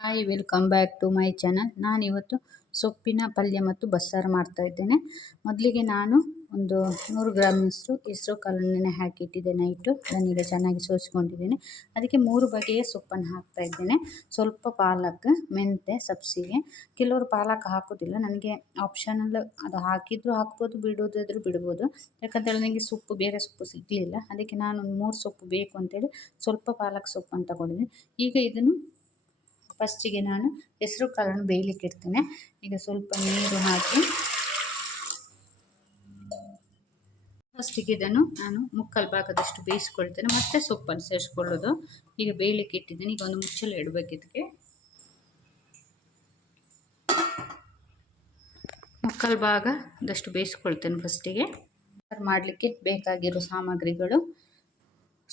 Hi welcome back to my channel ನಾನಿವತ್ತು ಸೊಪ್ಪಿನ ಪಲ್ಯ ಮತ್ತು ಬಸ್ಸಾರು ಮಾಡ್ತಾ ಇದ್ದೇನೆ. ಮೊದಲಿಗೆ ನಾನು ಒಂದು ನೂರು ಗ್ರಾಮ್ನಷ್ಟು ಹೆಸರು ಕಾಳನ್ನು ನೆನೆ ಹಾಕಿಟ್ಟಿದ್ದೆ ನೈಟು ಅದನ್ನೀಗ ಚೆನ್ನಾಗಿ ಸೋಸಿಕೊಂಡಿದ್ದೇನೆ. ಅದಕ್ಕೆ ಮೂರು ಬಗೆಯ ಸೊಪ್ಪನ್ನು ಹಾಕ್ತಾ ಇದ್ದೇನೆ. ಸ್ವಲ್ಪ ಪಾಲಕ್ ಮೆಂತೆ ಸಬ್ಸಿಗೆ. ಕೆಲವರು ಪಾಲಕ್ ಹಾಕೋದಿಲ್ಲ. ನನಗೆ ಆಪ್ಷನಲ್ ಅದು ಹಾಕಿದರೂ ಹಾಕ್ಬೋದು, ಬಿಡೋದಾದರೂ ಬಿಡ್ಬೋದು. ಯಾಕಂತೇಳಿ ನನಗೆ ಸೊಪ್ಪು, ಬೇರೆ ಸೊಪ್ಪು ಸಿಗಲಿಲ್ಲ. ಅದಕ್ಕೆ ನಾನು ಮೂರು ಸೊಪ್ಪು ಬೇಕು ಅಂತೇಳಿ ಸ್ವಲ್ಪ ಪಾಲಕ್ ಸೊಪ್ಪನ್ನು ತಗೊಂಡಿದ್ದೀನಿ ಈಗ ಇದನ್ನು ಫಸ್ಟಿಗೆ ನಾನು ಹೆಸರು ಕಾಳನ್ನು ಬೇಯಲಿಕ್ಕೆ ಇಡ್ತೇನೆ. ಈಗ ಸ್ವಲ್ಪ ನೀರು ಹಾಕಿ ಫಸ್ಟಿಗೆ ಇದನ್ನು ನಾನು ಮುಕ್ಕಾಲು ಭಾಗದಷ್ಟು ಬೇಯಿಸ್ಕೊಳ್ತೇನೆ. ಮತ್ತೆ ಸೊಪ್ಪನ್ನು ಸೇರಿಸ್ಕೊಳ್ಳೋದು. ಈಗ ಬೇಯಲಿಕ್ಕೆ ಇಟ್ಟಿದ್ದೇನೆ. ಈಗ ಒಂದು ಮುಚ್ಚಲು ಇಡಬೇಕು ಇದಕ್ಕೆ. ಮುಕ್ಕಾಲು ಭಾಗದಷ್ಟು ಬೇಯಿಸ್ಕೊಳ್ತೇನೆ ಫಸ್ಟಿಗೆ. ಮಾಡಲಿಕ್ಕೆ ಬೇಕಾಗಿರೋ ಸಾಮಗ್ರಿಗಳು.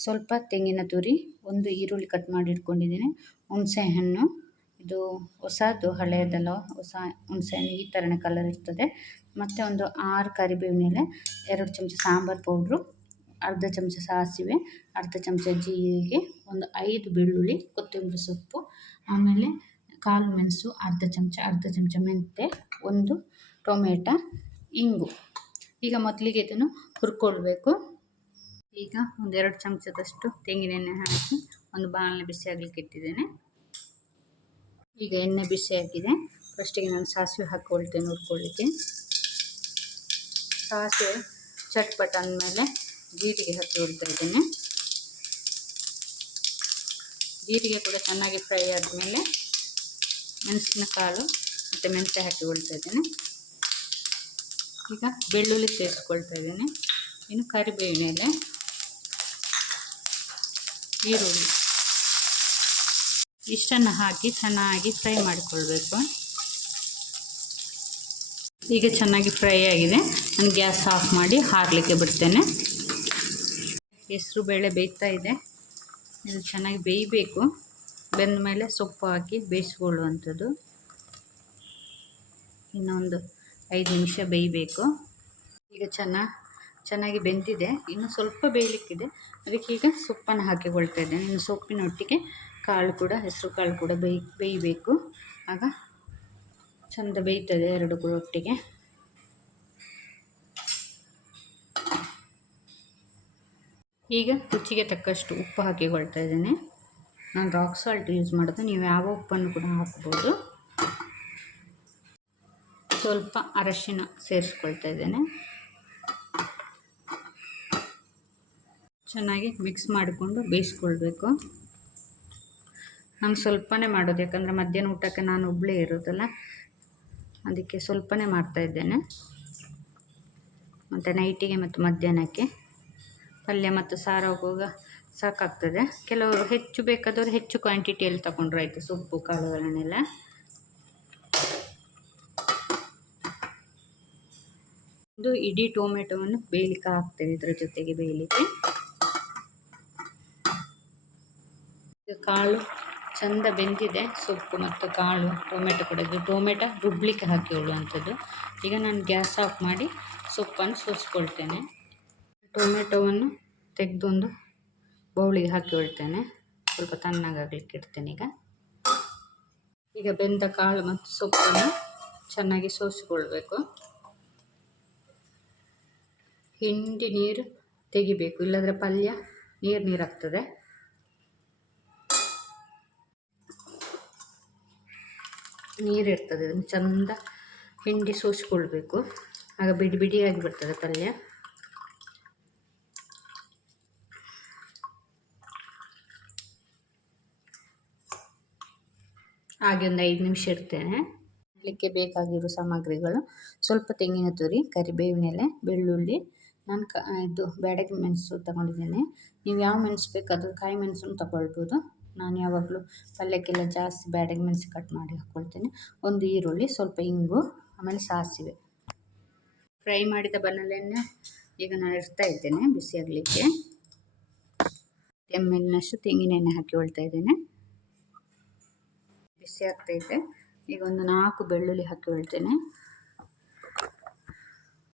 ಸ್ವಲ್ಪ ತೆಂಗಿನ ತುರಿ, ಒಂದು ಈರುಳ್ಳಿ ಕಟ್ ಮಾಡಿ ಇಟ್ಕೊಂಡಿದ್ದೀನಿ ಹುಣಸೆ ಹಣ್ಣು, ಇದು ಹೊಸದು ಹಳೆಯದಲ್ಲ ಹೊಸ ಹುಣಸೆ ಹಣ್ಣು ಈ ಥರನೇ ಕಲರ್ ಇರ್ತದೆ. ಮತ್ತು ಒಂದು ಆರು ಕರಿಬೇವಿನ ಎಲೆ, ಎರಡು ಚಮಚ ಸಾಂಬಾರು ಪೌಡ್ರು, ಅರ್ಧ ಚಮಚ ಸಾಸಿವೆ, ಅರ್ಧ ಚಮಚ ಜೀರಿಗೆ, ಒಂದು ಐದು ಬೆಳ್ಳುಳ್ಳಿ, ಕೊತ್ತಂಬರಿ ಸೊಪ್ಪು, ಆಮೇಲೆ ಕಾಳು ಮೆಣಸು, ಅರ್ಧ ಚಮಚ ಅರ್ಧ ಚಮಚ ಮೆಂತೆ ಒಂದು ಟೊಮೆಟ, ಇಂಗು. ಈಗ ಮೊದಲಿಗೆ ಇದನ್ನು ಹುರ್ಕೊಳ್ಬೇಕು. ಈಗ ಒಂದೆರಡು ಚಮಚದಷ್ಟು ತೆಂಗಿನೆಣ್ಣೆ ಹಾಕಿ ಒಂದು ಬಾಣಲೆ ಬಿಸಿ ಆಗಲಿಕ್ಕೆ ಇಟ್ಟಿದ್ದೇನೆ. ಈಗ ಎಣ್ಣೆ ಬಿಸಿ ಆಗಿದೆ. ಫಸ್ಟಿಗೆ ನಾನು ಸಾಸಿವೆ ಹಾಕ್ಕೊಳ್ತೇನೆ ನೋಡ್ಕೊಳ್ಳಿಕ್ಕೆ ಸಾಸಿವೆ ಚಟ್ಪಟ ಅಂದಮೇಲೆ ಜೀರಿಗೆ ಹಾಕಿಕೊಳ್ತಾ ಇದ್ದೇನೆ. ಜೀರಿಗೆ ಕೂಡ ಚೆನ್ನಾಗಿ ಫ್ರೈ ಆದಮೇಲೆ ಮೆಣಸಿನಕಾಳು ಮತ್ತು ಮೆಂತ್ಯ ಹಾಕಿಕೊಳ್ತಾ ಇದ್ದೇನೆ. ಈಗ ಬೆಳ್ಳುಳ್ಳಿ ಸೇರಿಸ್ಕೊಳ್ತಾ ಇದ್ದೇನೆ. ಇನ್ನು ಕರಿಬೇವಿನ ಎಲೆ. ಈರುಳ್ಳಿ. ಇಷ್ಟನ್ನು ಹಾಕಿ ಚೆನ್ನಾಗಿ ಫ್ರೈ ಮಾಡಿಕೊಳ್ಬೇಕು. ಈಗ ಚೆನ್ನಾಗಿ ಫ್ರೈ ಆಗಿದೆ. ನಾನು ಗ್ಯಾಸ್ ಆಫ್ ಮಾಡಿ ಹಾರಲಿಕ್ಕೆ ಬಿಡ್ತೇನೆ. ಹೆಸರು ಬೇಳೆ ಬೇಯ್ತಾ ಇದೆ. ಇದು ಚೆನ್ನಾಗಿ ಬೇಯಬೇಕು. ಬೆಂದ ಮೇಲೆ ಸೊಪ್ಪು ಹಾಕಿ ಬೇಯಿಸ್ಕೊಳ್ಳುವಂಥದ್ದು. ಇನ್ನೊಂದು ಐದು ನಿಮಿಷ ಬೇಯಬೇಕು. ಈಗ ಚೆನ್ನಾಗಿ ಚೆನ್ನಾಗಿ ಬೆಂದಿದೆ. ಇನ್ನು ಸ್ವಲ್ಪ ಬೇಯಲಿಕ್ಕಿದೆ. ಅದಕ್ಕೆ ಈಗ ಸೊಪ್ಪನ್ನು ಹಾಕಿಕೊಳ್ತಾ ಇದ್ದೇನೆ. ಇನ್ನು ಸೊಪ್ಪಿನೊಟ್ಟಿಗೆ ಕಾಳು ಕೂಡ, ಹೆಸರು ಕಾಳು ಕೂಡ ಬೇಯ್, ಬೇಯಬೇಕು. ಆಗ ಚೆಂದ ಬೇಯ್ತದೆ ಎರಡು ಕೂಡ ಒಟ್ಟಿಗೆ. ಈಗ ರುಚಿಗೆ ತಕ್ಕಷ್ಟು ಉಪ್ಪು ಹಾಕಿಕೊಳ್ತಾ ಇದ್ದೇನೆ. ನಾನು ರಾಕ್ ಸಾಲ್ಟ್ ಯೂಸ್ ಮಾಡೋದು. ನೀವು ಯಾವ ಉಪ್ಪನ್ನು ಕೂಡ ಹಾಕ್ಬೋದು. ಸ್ವಲ್ಪ ಅರಶಿನ ಸೇರಿಸ್ಕೊಳ್ತಾ ಇದ್ದೇನೆ. ಚೆನ್ನಾಗಿ ಮಿಕ್ಸ್ ಮಾಡಿಕೊಂಡು ಬೇಯಿಸ್ಕೊಳ್ಬೇಕು. ನಾನು ಸ್ವಲ್ಪನೇ ಮಾಡೋದು, ಯಾಕಂದರೆ ಮಧ್ಯಾಹ್ನ ಊಟಕ್ಕೆ ನಾನು ಒಬ್ಬಳೇ ಇರೋದಲ್ಲ, ಅದಕ್ಕೆ ಸ್ವಲ್ಪನೇ ಮಾಡ್ತಾಯಿದ್ದೇನೆ ಮತ್ತು ನೈಟಿಗೆ ಮತ್ತು ಮಧ್ಯಾಹ್ನಕ್ಕೆ ಪಲ್ಯ ಮತ್ತು ಸಾರು ಹೋಗುವಾಗ ಸಾಕಾಗ್ತದೆ. ಕೆಲವರು ಹೆಚ್ಚು ಬೇಕಾದವರು ಹೆಚ್ಚು ಕ್ವಾಂಟಿಟಿಯಲ್ಲಿ ತಗೊಂಡ್ರೆ ಆಯಿತು, ಸೊಪ್ಪು ಕಾಳುಗಳನ್ನೆಲ್ಲ ಇದು ಇಡೀ ಟೊಮೆಟೊವನ್ನು ಬೇಯಲಿಕ್ಕೆ ಹಾಕ್ತೇವೆ ಇದರ ಜೊತೆಗೆ ಬೇಯಲಿಕ್ಕೆ. ಕಾಳು, ಚಂದ ಬೆಂದಿದೆ, ಸೊಪ್ಪು ಮತ್ತು ಕಾಳು, ಟೊಮೆಟೊ ಕೂಡ ಇದು. ಟೊಮೆಟೊ ರುಬ್ಲಿಕ್ಕೆ ಹಾಕಿಕೊಳ್ಳುವಂಥದ್ದು ಈಗ ನಾನು ಗ್ಯಾಸ್ ಆಫ್ ಮಾಡಿ ಸೊಪ್ಪನ್ನು ಸೋಸ್ಕೊಳ್ತೇನೆ. ಟೊಮೆಟೊವನ್ನು ತೆಗೆದೊಂದು ಬೌಳಿಗೆ ಹಾಕಿಕೊಳ್ತೇನೆ ಸ್ವಲ್ಪ ತಣ್ಣಗಾಗಲಿಕ್ಕೆ ಇಡ್ತೇನೆ ಈಗ. ಈಗ ಬೆಂದ ಕಾಳು ಮತ್ತು ಸೊಪ್ಪನ್ನು ಚೆನ್ನಾಗಿ ಸೋಸಿಕೊಳ್ಬೇಕು. ಹಿಂಡಿ ನೀರು ತೆಗಿಬೇಕು. ಇಲ್ಲದ್ರೆ ಪಲ್ಯ, ನೀರು ನೀರಾಗ್ತದೆ. ನೀರಿರ್ತದೆ ಅದನ್ನು ಚೆಂದ ಹಿಂಡಿ ಸೋಸಿಕೊಳ್ಬೇಕು. ಆಗ ಬಿಡಿ ಬಿಡಿಯಾಗಿ ಬರ್ತದೆ ಪಲ್ಯ. ಹಾಗೆ ಒಂದು ಐದು ನಿಮಿಷ ಇಡ್ತೇನೆ. ಮಾಡಲಿಕ್ಕೆ ಬೇಕಾಗಿರೋ ಸಾಮಗ್ರಿಗಳು, ಸ್ವಲ್ಪ ತೆಂಗಿನ ತುರಿ ಕರಿಬೇವಿನ ಎಲೆ ಬೆಳ್ಳುಳ್ಳಿ, ನಾನು ಕ ಇದು ಬ್ಯಾಡಗಿ ಮೆಣಸು ತಗೊಂಡಿದ್ದೇನೆ. ನೀವು ಯಾವ ಮೆಣಸು ಬೇಕಾದರೂ ಕಾಯಿ ಮೆಣಸನ್ನು ತಗೊಳ್ಬೋದು. ನಾನು ಯಾವಾಗಲೂ ಪಲ್ಯಕ್ಕೆಲ್ಲ ಜಾಸ್ತಿ ಬ್ಯಾಡಗಿ ಮೆಣಸು ಕಟ್ ಮಾಡಿ ಹಾಕ್ಕೊಳ್ತೇನೆ ಒಂದು ಈರುಳ್ಳಿ, ಸ್ವಲ್ಪ ಇಂಗು, ಆಮೇಲೆ ಸಾಸಿವೆ. ಫ್ರೈ ಮಾಡಿದ ಬನ್ನಲೆಯನ್ನು ಈಗ ನಾನು ಇಡ್ತಾ ಇದ್ದೇನೆ ಬಿಸಿ ಆಗಲಿಕ್ಕೆ. ಎಂ ಎಲ್ನಷ್ಟು ತೆಂಗಿನ ಎಣ್ಣೆ ಹಾಕಿಕೊಳ್ತಾ ಇದ್ದೇನೆ. ಬಿಸಿ ಆಗ್ತೈತೆ ಈಗ ಒಂದು ನಾಲ್ಕು ಬೆಳ್ಳುಳ್ಳಿ ಹಾಕಿಕೊಳ್ತೇನೆ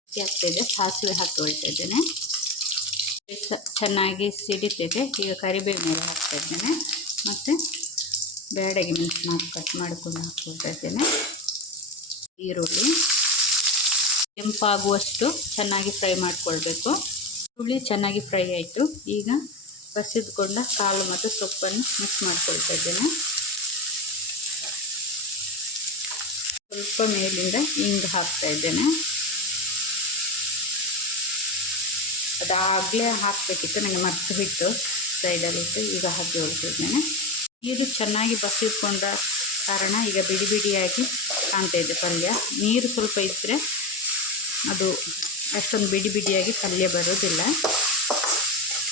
ಬಿಸಿ ಆಗ್ತಾಯಿದೆ ಸಾಸಿವೆ ಹಾಕಿಕೊಳ್ತಾ ಇದ್ದೇನೆ. ಚೆನ್ನಾಗಿ ಸಿಡಿತೈತೆ. ಈಗ ಕರಿಬೇವಿನ ಹಾಕ್ತಾ ಇದ್ದೇನೆ. ಮತ್ತು ಬೇಡಗೆ ಮೆಣಸನ್ನ ಕಟ್ ಮಾಡ್ಕೊಂಡು ಹಾಕ್ಕೊಳ್ತಾ ಇದ್ದೇನೆ. ಈರುಳ್ಳಿ ಕೆಂಪಾಗುವಷ್ಟು ಚೆನ್ನಾಗಿ ಫ್ರೈ ಮಾಡಿಕೊಳ್ಬೇಕು. ಹುಳಿ ಚೆನ್ನಾಗಿ ಫ್ರೈ ಆಯಿತು. ಈಗ ಬಸಿದ್ಕೊಂಡ ಕಾಳು ಮತ್ತು ಸೊಪ್ಪನ್ನು ಮಿಕ್ಸ್ ಮಾಡ್ಕೊಳ್ತಾ ಇದ್ದೇನೆ. ಸ್ವಲ್ಪ ಮೇಲಿಂದ ಹಿಂಗೆ ಹಾಕ್ತಾ ಇದ್ದೇನೆ. ಅದಾಗಲೇ ಹಾಕಬೇಕಿತ್ತು, ನನಗೆ ಮರ್ತು ಬಿಟ್ಟು ಸೈಡಲ್ಲಿಟ್ಟು ಈಗ ಹಾಕಿ ಹೊಳ್ತಿದ್ದೇನೆ ನೀರು ಚೆನ್ನಾಗಿ ಬಸಿಕೊಂಡ ಕಾರಣ ಈಗ ಬಿಡಿ ಬಿಡಿಯಾಗಿ ಕಾಣ್ತಾ ಇದೆ ಪಲ್ಯ. ನೀರು ಸ್ವಲ್ಪ ಇದ್ದರೆ ಅದು ಅಷ್ಟೊಂದು ಬಿಡಿ ಬಿಡಿಯಾಗಿ ಪಲ್ಯ ಬರೋದಿಲ್ಲ.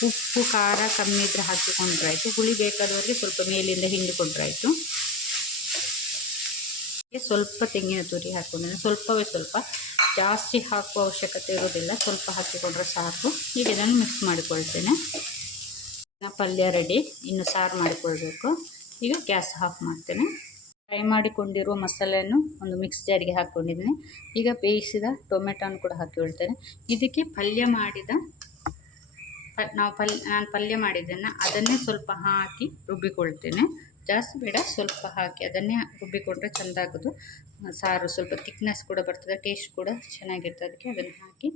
ಉಪ್ಪು, ಖಾರ, ಕಮ್ಮಿ ಇದ್ದರೆ ಹಾಕಿಕೊಂಡ್ರಾಯಿತು. ಹುಳಿ ಬೇಕಾದವರಿಗೆ ಸ್ವಲ್ಪ ಮೇಲಿಂದ ಹಿಂಡಿಕೊಂಡ್ರಾಯಿತು. ಸ್ವಲ್ಪ ತೆಂಗಿನ ತುರಿ ಹಾಕೊಂಡೆ ಸ್ವಲ್ಪವೇ ಸ್ವಲ್ಪ. ಜಾಸ್ತಿ ಹಾಕುವ ಅವಶ್ಯಕತೆ ಇರೋದಿಲ್ಲ ಸ್ವಲ್ಪ ಹಾಕಿಕೊಂಡ್ರೆ ಸಾಕು. ಈಗ ಇದನ್ನು ಮಿಕ್ಸ್ ಮಾಡಿಕೊಳ್ತೇನೆ. ಪಲ್ಯ ರೆಡಿ. ಇನ್ನು ಸಾರು ಮಾಡಿಕೊಳ್ಬೇಕು. ಈಗ ಗ್ಯಾಸ್ ಆಫ್ ಮಾಡ್ತೇನೆ. ಫ್ರೈ ಮಾಡಿಕೊಂಡಿರುವ ಮಸಾಲೆಯನ್ನು ಒಂದು ಮಿಕ್ಸ್ ಜಾರಿಗೆ ಹಾಕ್ಕೊಂಡಿದ್ದೀನಿ. ಈಗ ಬೇಯಿಸಿದ ಟೊಮೆಟೊನ ಕೂಡ ಹಾಕಿಕೊಳ್ತೇನೆ ಇದಕ್ಕೆ ಪಲ್ಯ ಮಾಡಿದ ನಾವು ಪಲ್, ನಾನು ಪಲ್ಯ ಮಾಡಿದ್ದನ್ನು ಅದನ್ನೇ ಸ್ವಲ್ಪ ಹಾಕಿ ರುಬ್ಬಿಕೊಳ್ತೇನೆ. ಜಾಸ್ತಿ ಬೇಡ, ಸ್ವಲ್ಪ ಹಾಕಿ ಅದನ್ನೇ ರುಬ್ಬಿಕೊಂಡ್ರೆ ಚೆಂದ ಆಗೋದು ಸಾರು ಸ್ವಲ್ಪ ಥಿಕ್ನೆಸ್ ಕೂಡ ಬರ್ತದೆ ಟೇಸ್ಟ್ ಕೂಡ ಚೆನ್ನಾಗಿರ್ತದೆ. ಅದಕ್ಕೆ ಅದನ್ನು ಹಾಕಿ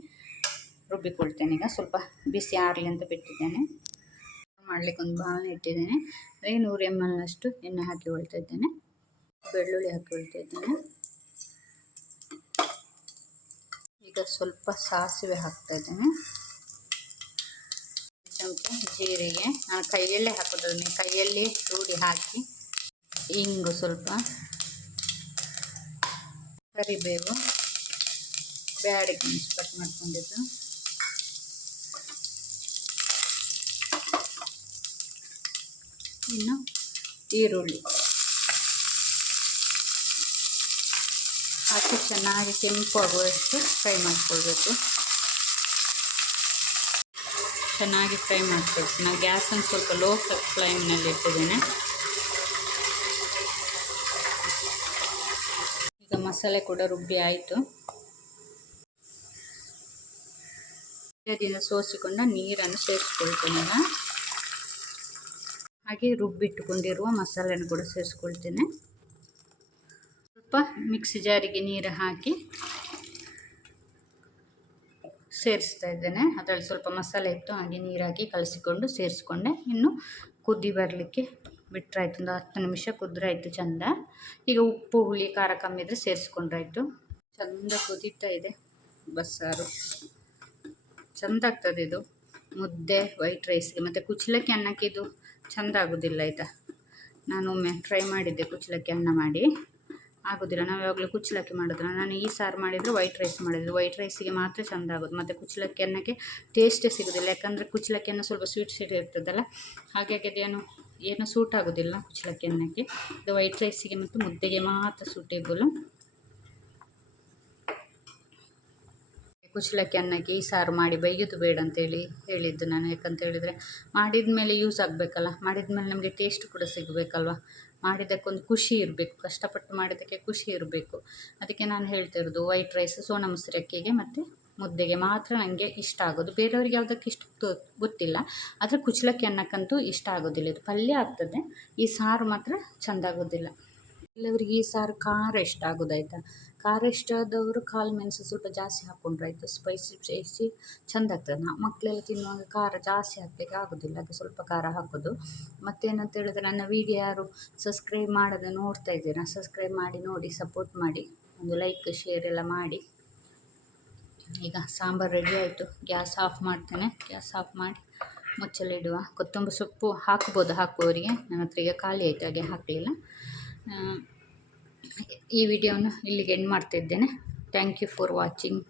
ರುಬ್ಬಿಕೊಳ್ತೇನೆ. ಈಗ ಸ್ವಲ್ಪ ಬಿಸಿ ಆರಲಿ ಅಂತ ಬಿಟ್ಟಿದ್ದೇನೆ. ಮಾಡಲಿಕ್ಕೆ ಒಂದು ಬಾಣಲೆ ಇಟ್ಟಿದ್ದೇನೆ. ಅದೇ ನೂರು ಎಂ ಎಲ್ನಷ್ಟು ಎಣ್ಣೆ ಹಾಕಿ ಹೊಳ್ತಾ ಇದ್ದೇನೆ. ಬೆಳ್ಳುಳ್ಳಿ ಹಾಕಿ ಹೊಳ್ತಾ ಇದ್ದೇನೆ. ಈಗ ಸ್ವಲ್ಪ ಸಾಸಿವೆ ಹಾಕ್ತಾ ಇದ್ದೇನೆ. ಚಮಚ ಜೀರಿಗೆ. ನಾನು ಕೈಯಲ್ಲೇ ಹಾಕೋದೇ ಕೈಯಲ್ಲಿ ರೂಢಿ ಹಾಕಿ. ಇಂಗು ಸ್ವಲ್ಪ. ಕರಿಬೇವು. ಬ್ಯಾಡಿಗೆ ಕಟ್ ಮಾಡ್ಕೊಂಡಿದ್ದು. ಇನ್ನು ಈರುಳ್ಳಿ. ಹಾಕಿ ಚೆನ್ನಾಗಿ ಕೆಂಪು ಆಗುವಷ್ಟು ಫ್ರೈ ಮಾಡ್ಕೊಳ್ಬೇಕು. ಚೆನ್ನಾಗಿ ಫ್ರೈ ಮಾಡ್ಕೊಳ್ತೀನಿ ನಾನು ಗ್ಯಾಸನ್ನು ಸ್ವಲ್ಪ ಲೋ ಫ್ಲೇಮ್ನಲ್ಲಿ ಇಟ್ಟಿದ್ದೇನೆ. ಈಗ ಮಸಾಲೆ ಕೂಡ ರುಬ್ಬಿ ಆಯಿತು. ಇದರಿಂದ ಸೋಸಿಕೊಂಡ ನೀರನ್ನು ಸೇರಿಸ್ಕೊಳ್ತೇನೆ ಹಾಗೆ ರುಬ್ಬಿಟ್ಟುಕೊಂಡಿರುವ ಮಸಾಲೆಯನ್ನು ಕೂಡ ಸೇರಿಸ್ಕೊಳ್ತೇನೆ. ಸ್ವಲ್ಪ ಮಿಕ್ಸಿ ಜಾರಿಗೆ ನೀರು ಹಾಕಿ ಸೇರಿಸ್ತಾ ಇದ್ದೇನೆ. ಅದರಲ್ಲಿ ಸ್ವಲ್ಪ ಮಸಾಲೆ ಇತ್ತು, ಹಾಗೆ ನೀರಾಕಿ ಕಲಸಿಕೊಂಡು ಸೇರಿಸ್ಕೊಂಡೆ. ಇನ್ನು ಕುದಿ ಬರಲಿಕ್ಕೆ ಬಿಟ್ಟರಾಯ್ತು ಒಂದು ಹತ್ತು ನಿಮಿಷ ಕುದ್ರಾಯಿತು ಚಂದ. ಈಗ ಉಪ್ಪು, ಹುಳಿ, ಖಾರ ಕಮ್ಮಿ ಇದ್ದರೆ ಸೇರಿಸ್ಕೊಂಡ್ರಾಯ್ತು. ಚಂದ ಕುದೀತಾ ಇದೆ ಬಸ್ಸಾರು. ಚಂದ ಆಗ್ತದೆ ಇದು. ಮುದ್ದೆ ವೈಟ್ ರೈಸ್ಗೆ ಮತ್ತು ಕುಚ್ಚಲಕ್ಕಿ ಅನ್ನಕ್ಕೆ ಇದು ಚಂದ ಆಗೋದಿಲ್ಲ ಆಯಿತಾ. ನಾನು ಒಮ್ಮೆ ಟ್ರೈ ಮಾಡಿದ್ದೆ ಕುಚ್ಚಲಕ್ಕಿ ಅನ್ನ ಮಾಡಿ. ಆಗೋದಿಲ್ಲ, ನಾವು ಯಾವಾಗಲೂ ಕುಚ್ಚಲಕ್ಕಿ ಮಾಡೋದಿಲ್ಲ. ನಾನು ಈ ಸಾರು ಮಾಡಿದರೆ ವೈಟ್ ರೈಸ್ ಮಾಡಿದ್ರು ವೈಟ್ ರೈಸಿಗೆ ಮಾತ್ರ ಚೆಂದ ಆಗೋದು. ಮತ್ತು ಕುಚ್ಚಲಕ್ಕಿ ಅನ್ನಕ್ಕೆ ಟೇಸ್ಟೇ ಸಿಗೋದಿಲ್ಲ. ಯಾಕಂದರೆ ಕುಚ್ಚಲಕ್ಕಿ ಅನ್ನ ಸ್ವಲ್ಪ ಸ್ವೀಟ್ ಸ್ವೀಟ್ ಇರ್ತದಲ್ಲ ಹಾಗಾಗಿ ಅದೇನು, ಏನು ಸೂಟ್ ಆಗೋದಿಲ್ಲ ಕುಚ್ಚಲಕ್ಕಿ ಅನ್ನಕ್ಕೆ. ಇದು ವೈಟ್ ರೈಸಿಗೆ ಮತ್ತು ಮುದ್ದೆಗೆ ಮಾತ್ರ ಸೂಟೇಬಲು ಕುಚ್ಚಲಕ್ಕಿ ಅನ್ನಕ್ಕೆ ಈ ಸಾರು ಮಾಡಿ ಬೈಯೋದು ಬೇಡ ಅಂತೇಳಿ ಹೇಳಿದ್ದು ನಾನು. ಯಾಕಂತ ಹೇಳಿದರೆ ಮಾಡಿದ ಮೇಲೆ ಯೂಸ್ ಆಗಬೇಕಲ್ಲ, ಮಾಡಿದ ಮೇಲೆ ನಮಗೆ ಟೇಸ್ಟ್ ಕೂಡ ಸಿಗಬೇಕಲ್ವ? ಮಾಡಿದ್ದಕ್ಕೊಂದು ಖುಷಿ ಇರಬೇಕು, ಕಷ್ಟಪಟ್ಟು ಮಾಡಿದ್ದಕ್ಕೆ ಖುಷಿ ಇರಬೇಕು. ಅದಕ್ಕೆ ನಾನು ಹೇಳ್ತಿರೋದು ವೈಟ್ ರೈಸ್ ಸೋನಾ ಮೊಸರು ಅಕ್ಕಿಗೆ ಮತ್ತು ಮುದ್ದೆಗೆ ಮಾತ್ರ ನನಗೆ ಇಷ್ಟ ಆಗೋದು. ಬೇರೆಯವ್ರಿಗೆ ಯಾವುದಕ್ಕೆ ಇಷ್ಟ ಗೊತ್ತಿಲ್ಲ, ಆದರೆ ಕುಚ್ಚಲಕ್ಕಿ ಅನ್ನಕ್ಕಂತೂ ಇಷ್ಟ ಆಗೋದಿಲ್ಲ. ಇದು ಪಲ್ಯ ಆಗ್ತದೆ, ಈ ಸಾರು ಮಾತ್ರ ಚೆಂದ ಆಗೋದಿಲ್ಲ. ಕೆಲವರಿಗೆ ಈ ಸಾರು ಖಾರ ಇಷ್ಟ ಆಗೋದಾಯ್ತಾ? ಖಾರ ಇಷ್ಟ ಆದವರು ಕಾಲು ಮೆಣಸು ಸ್ವಲ್ಪ ಜಾಸ್ತಿ ಹಾಕ್ಕೊಂಡ್ರಾಯ್ತು ಸ್ಪೈಸಿ ಸ್ಪೈಸಿ ಚೆಂದ ಆಗ್ತದೆ. ನಾ ಮಕ್ಕಳೆಲ್ಲ ತಿನ್ನುವಾಗ ಖಾರ ಜಾಸ್ತಿ ಹಾಕಲಿಕ್ಕೆ ಆಗೋದಿಲ್ಲ. ಅದು ಸ್ವಲ್ಪ ಖಾರ ಹಾಕೋದು. ಮತ್ತೇನಂತ ಹೇಳಿದ್ರೆ, ನನ್ನ ವೀಡಿಯೋ ಯಾರು ಸಬ್ಸ್ಕ್ರೈಬ್ ಮಾಡೋದು ನೋಡ್ತಾ ಇದ್ದೀರಾ? ಸಬ್ಸ್ಕ್ರೈಬ್ ಮಾಡಿ, ನೋಡಿ ಸಪೋರ್ಟ್ ಮಾಡಿ. ಒಂದು ಲೈಕ್ ಶೇರ್ ಎಲ್ಲ ಮಾಡಿ. ಈಗ ಸಾಂಬಾರು ರೆಡಿ ಆಯಿತು. ಗ್ಯಾಸ್ ಆಫ್ ಮಾಡ್ತೇನೆ. ಗ್ಯಾಸ್ ಆಫ್ ಮಾಡಿ ಮುಚ್ಚಲಿಡುವ ಕೊತ್ತಂಬರಿ ಸೊಪ್ಪು ಹಾಕ್ಬೋದು ಹಾಕುವವರಿಗೆ. ನನ್ನ ಹತ್ರ ಈಗ ಖಾಲಿ ಆಯಿತು. ಹಾಗೆ ಹಾಕಲಿಲ್ಲ. ಈ ವಿಡಿಯೋನ ಇಲ್ಲಿಗೆ ಎಂಡ್ ಮಾಡ್ತಿದ್ದೇನೆ. Thank you for watching